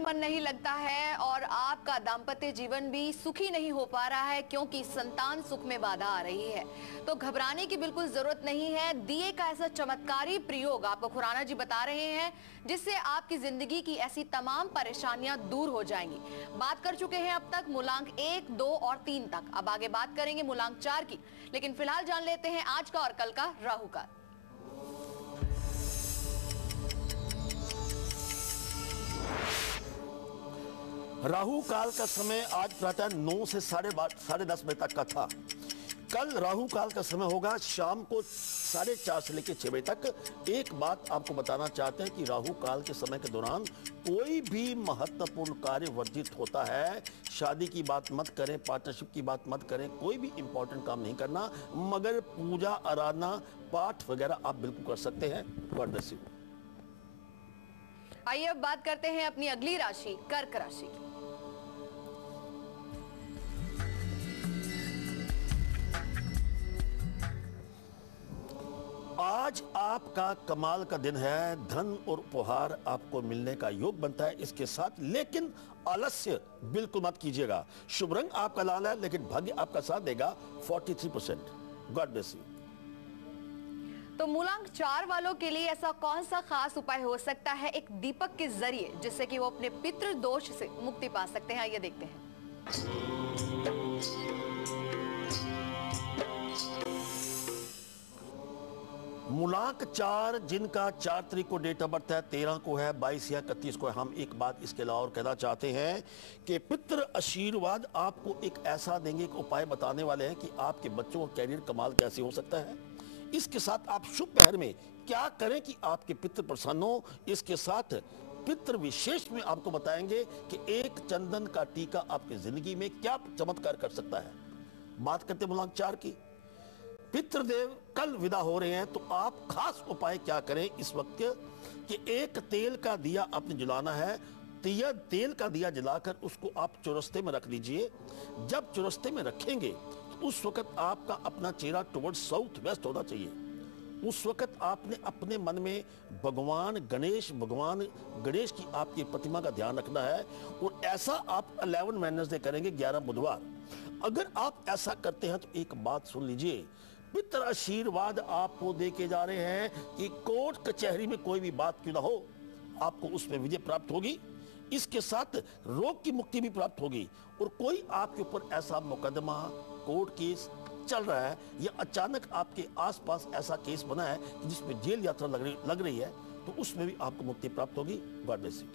मन नहीं लगता है और आपका दाम्पत्य जीवन भी सुखी नहीं हो पा रहा है क्योंकि संतान सुख में बाधा आ रही है, तो घबराने की बिल्कुल जरूरत नहीं है। दिए का ऐसा चमत्कारी प्रयोग आपको खुराना जी बता रहे हैं जिससे आपकी जिंदगी की ऐसी तमाम परेशानियां दूर हो जाएंगी। बात कर चुके हैं अब तक मूलांक 1, 2 और 3 तक। अब आगे बात करेंगे मूलांक 4 की, लेकिन फिलहाल जान लेते हैं आज का और कल का राहु काल। राहु काल का समय आज प्रातः 9 से 10:30 बजे तक का था। कल राहु काल का समय होगा शाम को 4:30 से लेकर 6 बजे तक। एक बात आपको बताना चाहते हैं कि राहु काल के समय के दौरान कोई भी महत्वपूर्ण कार्य वर्जित होता है। शादी की बात मत करें, पार्टनरशिप की बात मत करें, कोई भी इंपॉर्टेंट काम नहीं करना, मगर पूजा आराधना पाठ वगैरह आप बिल्कुल कर सकते हैं। God bless you. आइए अब बात करते हैं अपनी अगली राशि कर्क राशि की। आज आपका कमाल का दिन है। धन और उपहार आपको मिलने का योग बनता है इसके साथ, लेकिन आलस्य बिल्कुल मत कीजिएगा। शुभ रंग आपका लाल है, लेकिन भाग्य आपका साथ देगा 43%। God bless you. तो मूलांक 4 वालों के लिए ऐसा कौन सा खास उपाय हो सकता है एक दीपक के जरिए जिससे कि वो अपने पितृ दोष से मुक्ति पा सकते हैं? आइए देखते हैं। मूलांक 4 जिनका 4 तारीख को डेट ऑफ बर्थ है, 13 को है, 22 या 31 को है, हम एक बात इसके अलावा और कहना चाहते हैं कि पितृ आशीर्वाद आपको एक ऐसा देंगे, एक उपाय बताने वाले हैं कि आपके बच्चों का कैरियर कमाल कैसे हो सकता है। इसके साथ आप शुभ पहर में क्या करें कि आपके पितृ प्रसन्न हो। इसके साथ पितृ विशेष में आपको बताएंगे कि एक चंदन का टीका आपकी जिंदगी में क्या चमत्कार कर सकता है। बात करते मूलांक 4 की। पितृदेव कल विदा हो रहे हैं, तो आप खास उपाय क्या करें इस वक्त कि एक तेल का दिया आपने जलाना है। तेल का दिया जलाकर उसको आप चौरस्ते में रख दीजिए। जब चौरस्ते में रखेंगे तो उस वक्त आपका अपना चेहरा टुवर्ड साउथ वेस्ट होना चाहिए। उस वक्त आपने अपने मन में भगवान गणेश की आपकी प्रतिमा का ध्यान रखना है, और ऐसा आप 11 वेडनेसडे करेंगे, 11 बुधवार। अगर आप ऐसा करते हैं तो एक बात सुन लीजिए, पितृ आशीर्वाद आपको दे के जा रहे हैं कि कोर्ट कचहरी में कोई भी बात क्यों ना हो, आपको उसमें विजय प्राप्त होगी। इसके साथ रोग की मुक्ति भी प्राप्त होगी, और कोई आपके ऊपर ऐसा मुकदमा कोर्ट केस चल रहा है या अचानक आपके आसपास ऐसा केस बना है जिसमें जेल यात्रा लग रही है, तो उसमें भी आपको मुक्ति प्राप्त होगी। God bless you.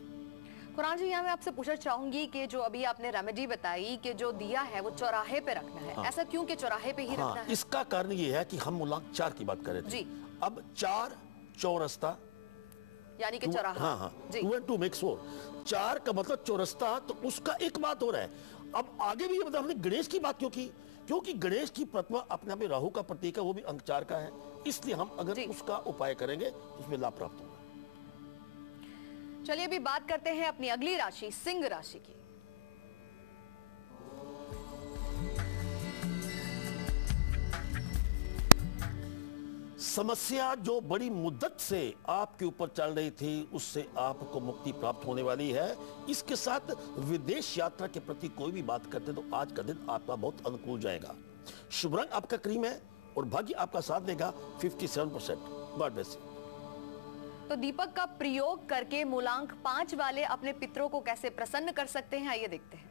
Khurana ji, यहाँ मैं आपसे पूछना चाहूंगी कि जो अभी आपने रेमेडी बताई कि जो दिया है वो चौराहे पे रखना है, ऐसा क्यों कि चौराहे पे ही रखना है? इसका कारण ये है कि हम मूलांक 4 की बात कर रहे थे जी। अब 4 चौरस्ता यानी कि चौराहा। हाँ, 2 and 2 makes 4। 4 का मतलब चौरस्ता, तो उसका एक बात हो रहा है। अब आगे भी ये मतलब हमने गणेश की बात क्यों की? क्योंकि गणेश की प्रतिमा अपने आप में राहु का प्रतीक है, वो भी अंक 4 का है, इसलिए हम अगर उसका उपाय करेंगे तो उसमें लाभ प्राप्त होगा। चलिए अभी बात करते हैं अपनी अगली राशि सिंह राशि की। समस्या जो बड़ी मुद्दत से आपके ऊपर चल रही थी उससे आपको मुक्ति प्राप्त होने वाली है। इसके साथ विदेश यात्रा के प्रति कोई भी बात करते तो आज का दिन आपका बहुत अनुकूल जाएगा। शुभ रंग आपका क्रीम है और भाग्य आपका साथ देगा 57%। God bless you. तो दीपक का प्रयोग करके मूलांक 5 वाले अपने पितरों को कैसे प्रसन्न कर सकते हैं, आइए देखते हैं।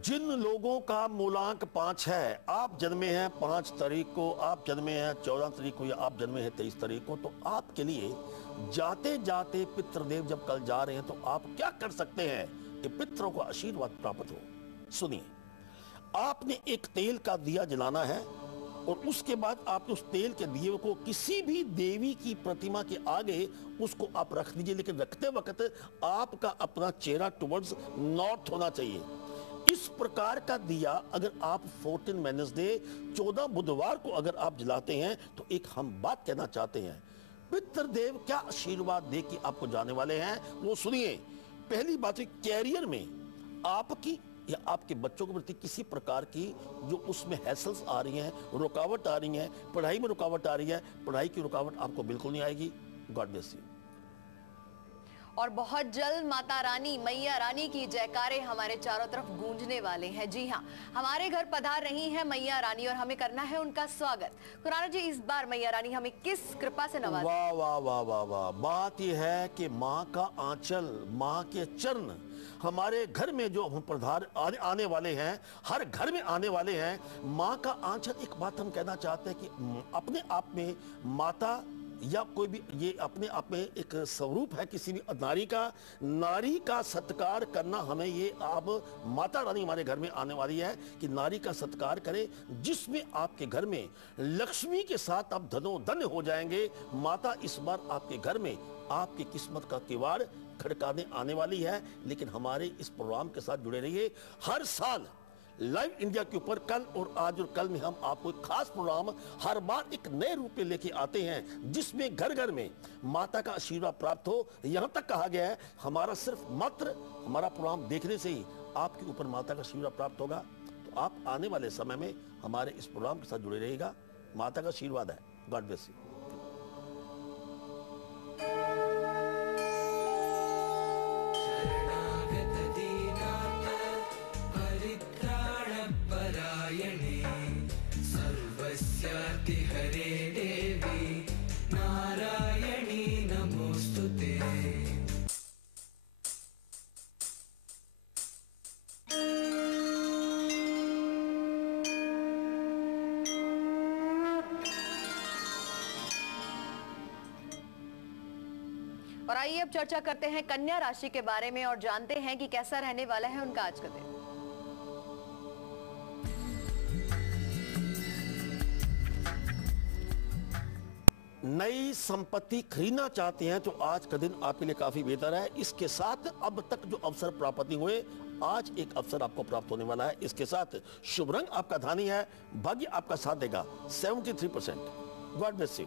जिन लोगों का मूलांक 5 है, आप जन्मे हैं 5 तारीख को, आप जन्मे हैं 14 तारीख को, या आप जन्मे हैं 23 तारीख को, तो आपके लिए जाते जाते पितृदेव जब कल जा रहे हैं तो आप क्या कर सकते हैं कि पितरों को आशीर्वाद प्राप्त हो। सुनिए, आपने एक तेल का दिया जलाना है, और उसके बाद आपने उस तेल के दिए को किसी भी देवी की प्रतिमा के आगे उसको आप रख दीजिए, लेकिन रखते वक्त आपका अपना चेहरा टुवर्ड्स नॉर्थ होना चाहिए। इस प्रकार का दिया अगर आप 14 वेडनेसडे 14 बुधवार को अगर आप जलाते हैं तो एक हम बात कहना चाहते हैं, पितृदेव क्या आशीर्वाद दे के आपको जाने वाले हैं वो सुनिए। पहली बात है, कैरियर में आपकी या आपके बच्चों के प्रति किसी प्रकार की जो उसमें हैसल्स आ रही हैं, रुकावट आ रही हैं, पढ़ाई में रुकावट आ रही है, पढ़ाई की रुकावट आपको बिल्कुल नहीं आएगी। God bless you. और बहुत जल्द माता रानी, मैया रानी की जयकारे हमारे चारों तरफ गूंजने वाले हैं। जी हाँ, हमारे घर पधार रही हैं मैया रानी और हमें करना है उनका स्वागत। खुराना जी, इस बार मैया रानी हमें किस कृपा से नवाजें? वाह वाह वाह वाह वाह। बात यह है कि माँ का आंचल, माँ के चरण हमारे घर में जो हम पधार आने वाले हैं, हर घर में आने वाले हैं। माँ का आंचल, एक बात हम कहना चाहते हैं कि अपने आप में माता या कोई भी ये अपने आप में एक स्वरूप है किसी भी नारी का सत्कार करना। हमें ये अब माता रानी हमारे घर में आने वाली है कि नारी का सत्कार करें, जिसमें आपके घर में लक्ष्मी के साथ आप धनोधन्य हो जाएंगे। माता इस बार आपके घर में आपकी किस्मत का किवाड़ खड़काने आने वाली है। लेकिन हमारे इस प्रोग्राम के साथ जुड़े रहिए। हर साल लाइव इंडिया के ऊपर कल और आज और कल में हम आपको एक खास प्रोग्राम हर बार एक नए रूप में लेके आते हैं, जिसमें घर घर में माता का आशीर्वाद प्राप्त हो। यहां तक कहा गया है हमारा सिर्फ मात्र हमारा प्रोग्राम देखने से ही आपके ऊपर माता का आशीर्वाद प्राप्त होगा। तो आप आने वाले समय में हमारे इस प्रोग्राम के साथ जुड़े रहिएगा। माता का आशीर्वाद है। God bless you. और आइए अब चर्चा करते हैं कन्या राशि के बारे में और जानते हैं कि कैसा रहने वाला है उनका आज का दिन। नई संपत्ति खरीदना चाहते हैं तो आज का दिन आपके लिए काफी बेहतर है। इसके साथ अब तक जो अवसर प्राप्त नहीं हुए, आज एक अवसर आपको प्राप्त होने वाला है। इसके साथ शुभ रंग आपका धानी है, भाग्य आपका साथ देगा 73%। God bless you.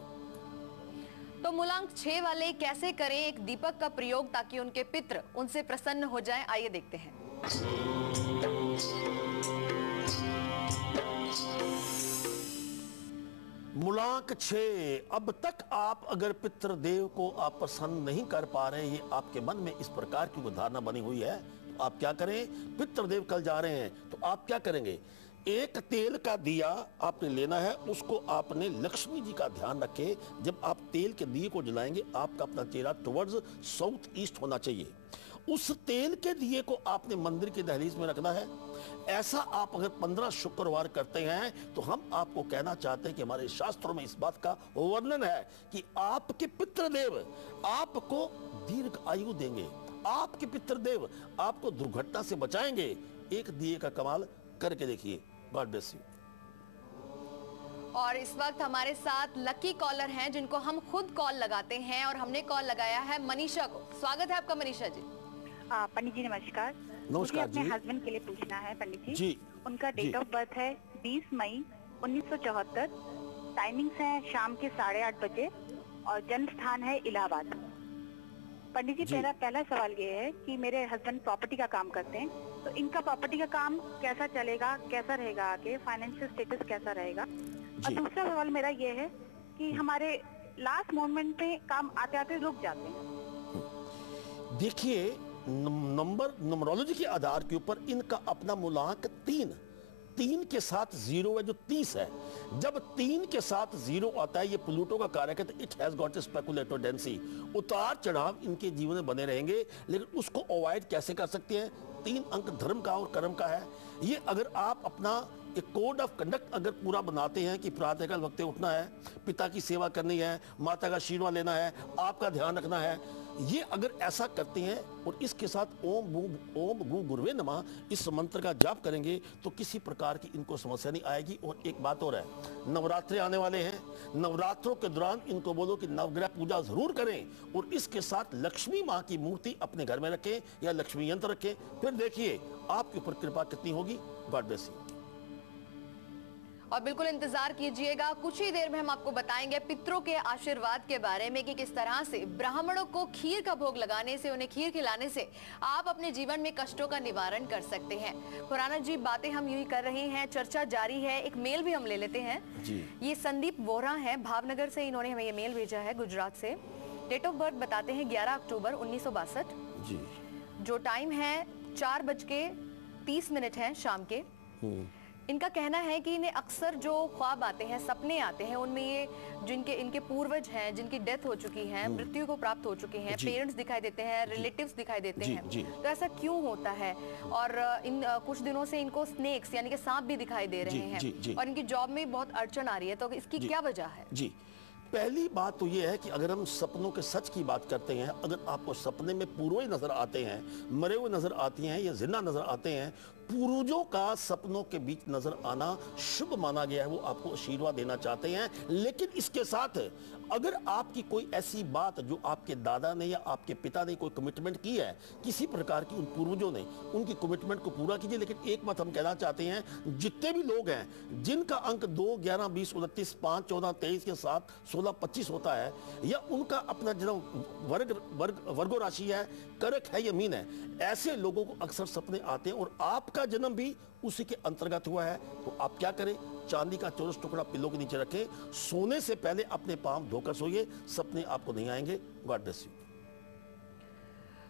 तो मूलांक 6 वाले कैसे करें एक दीपक का प्रयोग ताकि उनके पितृ उनसे प्रसन्न हो जाएं? आइए देखते हैं। मूलांक 6, अब तक आप अगर पितृदेव को आप प्रसन्न नहीं कर पा रहे, ये आपके मन में इस प्रकार की धारणा बनी हुई है, तो आप क्या करें? पितृदेव कल जा रहे हैं तो आप क्या करेंगे? एक तेल का दिया आपने लेना है, उसको आपने लक्ष्मी जी का ध्यान रखे। जब आप तेल के दिए को जलाएंगे, आपका अपना चेहरा टुवर्ड्स साउथ ईस्ट होना चाहिए। उस तेल के दिए को आपने मंदिर की दहलीज में रखना है। ऐसा आप अगर 15 शुक्रवार करते हैं तो हम आपको कहना चाहते हैं कि हमारे शास्त्रों में इस बात का वर्णन है कि आपके पितृदेव आपको दीर्घ आयु देंगे, आपके पितृदेव आपको दुर्घटना से बचाएंगे। एक दिए का कमाल करके देखिए। God bless you. और इस वक्त हमारे साथ लकी कॉलर हैं जिनको हम खुद कॉल लगाते हैं और हमने कॉल लगाया है मनीषा को। स्वागत है आपका मनीषा जी। पंडित जी नमस्कार। नमस्कार मुझे अपने जी। हस्बैंड के लिए पूछना है पंडित जी। जी। उनका डेट ऑफ बर्थ है 20 मई 1974। टाइमिंग्स है शाम के 8:30 बजे और जन्म स्थान है इलाहाबाद। पंडित जी, जी। पहला सवाल ये है कि मेरे हस्बैंड प्रॉपर्टी का काम करते हैं, तो इनका प्रॉपर्टी का काम कैसा चलेगा, कैसा रहेगा, आगे फाइनेंशियल स्टेटस कैसा रहेगा। और दूसरा सवाल मेरा ये है कि हमारे लास्ट मोमेंट पे काम आते आते रुक जाते हैं। देखिए, नंबरोलॉजी के आधार के ऊपर इनका अपना मूलांक 3 के साथ 0 है, जो 30 है। जब 3 के साथ 0 आता है, ये प्लूटो का कारक है, तो it has got a speculative tendency. उतार चढ़ाव इनके जीवन में बने रहेंगे, लेकिन उसको अवॉइड कैसे कर सकते हैं? 3 अंक धर्म का और कर्म का है। ये अगर आप अपना एक कोड ऑफ कंडक्ट अगर पूरा बनाते हैं कि प्रातःकाल वक्त उठना है, पिता की सेवा करनी है, माता का आशीर्वाद लेना है, आपका ध्यान रखना है, ये अगर ऐसा करते हैं और इसके साथ ओम भू गुरुवे नमः इस मंत्र का जाप करेंगे तो किसी प्रकार की इनको समस्या नहीं आएगी। और एक बात और है, नवरात्रे आने वाले हैं, नवरात्रों के दौरान इनको बोलो कि नवग्रह पूजा जरूर करें और इसके साथ लक्ष्मी माँ की मूर्ति अपने घर में रखें या लक्ष्मी यंत्र रखें। फिर देखिए आपके ऊपर कृपा कितनी होगी। God bless you. और बिल्कुल इंतजार कीजिएगा, कुछ ही देर में हम आपको बताएंगे पितरों के आशीर्वाद के बारे में कि किस तरह से ब्राह्मणों को खीर का भोग लगाने से, उन्हें खीर खिलाने से आप अपने जीवन में कष्टों का निवारण कर सकते हैं। खुराना जी, बातें हम यूं ही कर रहे हैं, चर्चा जारी है। एक मेल भी हम ले लेते हैं जी। ये संदीप वोरा है, भावनगर से, इन्होंने हमें ये मेल भेजा है, गुजरात से। डेट ऑफ बर्थ बताते हैं 11 अक्टूबर 1962 जी। जो टाइम है 4:30 है शाम के। इनका कहना है कि इन्हें अक्सर जो ख्वाब आते हैं, सपने आते हैं, उनमें ये जिनके इनके पूर्वज हैं, जिनकी डेथ हो चुकी है, मृत्यु को प्राप्त हो चुके हैं, पेरेंट्स दिखाई देते हैं, रिलेटिव्स दिखाई देते जी, हैं। जी। तो ऐसा क्यों होता है? और इन कुछ दिनों से इनको स्नेक्स यानी कि सांप भी दिखाई दे रहे हैं, जी, जी। और इनकी जॉब में बहुत अड़चन आ रही है, तो इसकी क्या वजह है? जी, पहली बात तो ये है कि अगर हम सपनों के सच की बात करते हैं, अगर आपको सपने में पूर्वज नजर आते हैं, मरे हुए नजर आती हैं या जिंदा नजर आते हैं, पूर्वजों का सपनों के बीच नजर आना शुभ माना गया है, वो आपको आशीर्वाद देना चाहते हैं। लेकिन इसके साथ अगर आपकी कोई ऐसी बात जो आपके दादा ने या आपके पिता ने कोई कमिटमेंट की है, किसी प्रकार की उन पूर्वजों ने, उनकी कमिटमेंट को पूरा कीजिए। लेकिन एक बात हम कहना चाहते हैं, जितने भी लोग हैं जिनका अंक 2, 11, 20, 29, 5, 14, 23 के साथ 16, 25 होता है, या उनका अपना जन्म वर्गो राशि है, करक है या मीन है, ऐसे लोगों को अक्सर सपने आते हैं। और आपका जन्म भी उसी के अंतर्गत हुआ है। तो आप क्या करें, चांदी का चौरस टुकड़ा पिल्लों के नीचे रखें, सोने से पहले अपने पांव धोकर सोइए, सपने आपको नहीं आएंगे। God bless you.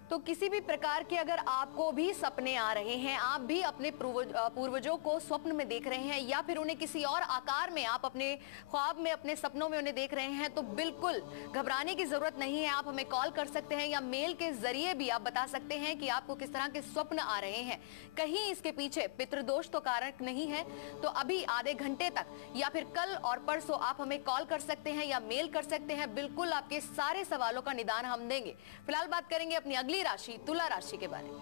तो किसी भी प्रकार के अगर आपको भी सपने आ रहे हैं, आप भी अपने पूर्वजों को स्वप्न में देख रहे हैं, या फिर उन्हें किसी और आकार में आप अपने ख्वाब में, अपने सपनों में उन्हें देख रहे हैं, तो बिल्कुल घबराने की जरूरत नहीं है। आप हमें कॉल कर सकते हैं या मेल के जरिए भी आप बता सकते हैं कि आपको किस तरह के स्वप्न आ रहे हैं। कहीं इसके पीछे पितृदोष तो कारक नहीं है। तो अभी आधे घंटे तक या फिर कल और परसों आप हमें कॉल कर सकते हैं या मेल कर सकते हैं। बिल्कुल आपके सारे सवालों का निदान हम देंगे। फिलहाल बात करेंगे अपनी अगली राशि, तुला राशि के बारे में।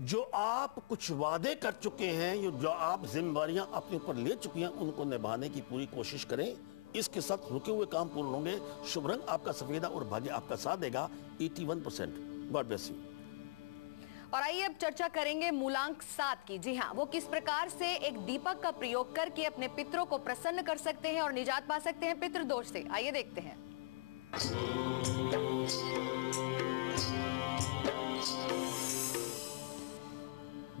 जो आप कुछ वादे कर चुके हैं, जो आप जिम्मेदारियां अपने ऊपर ले चुकी हैं, उनको निभाने की पूरी कोशिश करें। इसके साथ रुके हुए काम पूर्ण होंगे। शुभ रंग आपका सफेदा और भाग्य आपका साथ देगा 81%। God bless you. और आइए अब चर्चा करेंगे मूलांक 7 की। जी हाँ, वो किस प्रकार से एक दीपक का प्रयोग करके अपने पितरों को प्रसन्न कर सकते हैं और निजात पा सकते हैं पितृदोष से। आइए देखते हैं।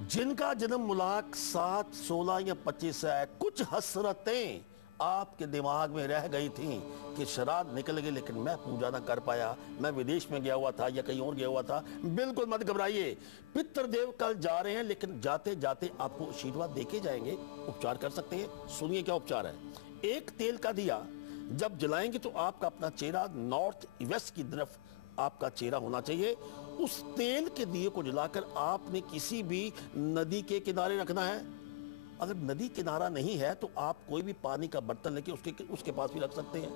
जिनका जन्म मूलांक 7, 16 या 25 है, कुछ हसरतें आपके दिमाग में रह गई थी कि शराब निकल गई लेकिन मैं पूजा ना कर पाया, मैं विदेश में गया हुआ था या कहीं और गया हुआ था। बिल्कुल मत घबराइए, पितृदेव कल जा रहे हैं, लेकिन जाते जाते आपको आशीर्वाद देके जाएंगे। उपचार कर सकते हैं, सुनिए क्या उपचार है। एक तेल का दिया जब जलाएंगे तो आपका अपना चेहरा नॉर्थ वेस्ट की तरफ आपका चेहरा होना चाहिए। उस तेल के दिए को जलाकर आपने किसी भी नदी के किनारे रखना है। अगर नदी किनारा नहीं है तो आप कोई भी पानी का बर्तन लेके उसके पास भी रख सकते हैं।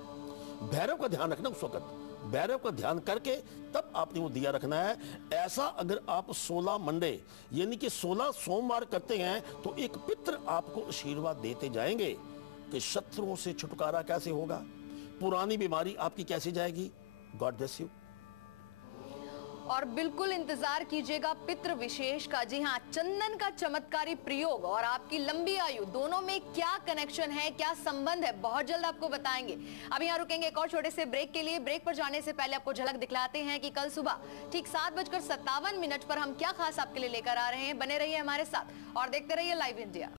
भैरव का ध्यान रखना उस वक्त, भैरव का ध्यान करके तब आपने वो दिया रखना है। ऐसा अगर आप 16 मंडे यानी कि 16 सोमवार करते हैं तो एक पितृ आपको आशीर्वाद देते जाएंगे कि शत्रुओं से छुटकारा कैसे होगा, पुरानी बीमारी आपकी कैसे जाएगी। God bless you. और बिल्कुल इंतजार कीजिएगा पितृ विशेष का। जी हाँ, चंदन का चमत्कारी प्रयोग और आपकी लंबी आयु, दोनों में क्या कनेक्शन है, क्या संबंध है, बहुत जल्द आपको बताएंगे। अब यहाँ रुकेंगे एक और छोटे से ब्रेक के लिए। ब्रेक पर जाने से पहले आपको झलक दिखलाते हैं कि कल सुबह ठीक 7:57 पर हम क्या खास आपके लिए लेकर आ रहे हैं। बने रहिए हमारे साथ और देखते रहिए लाइव इंडिया।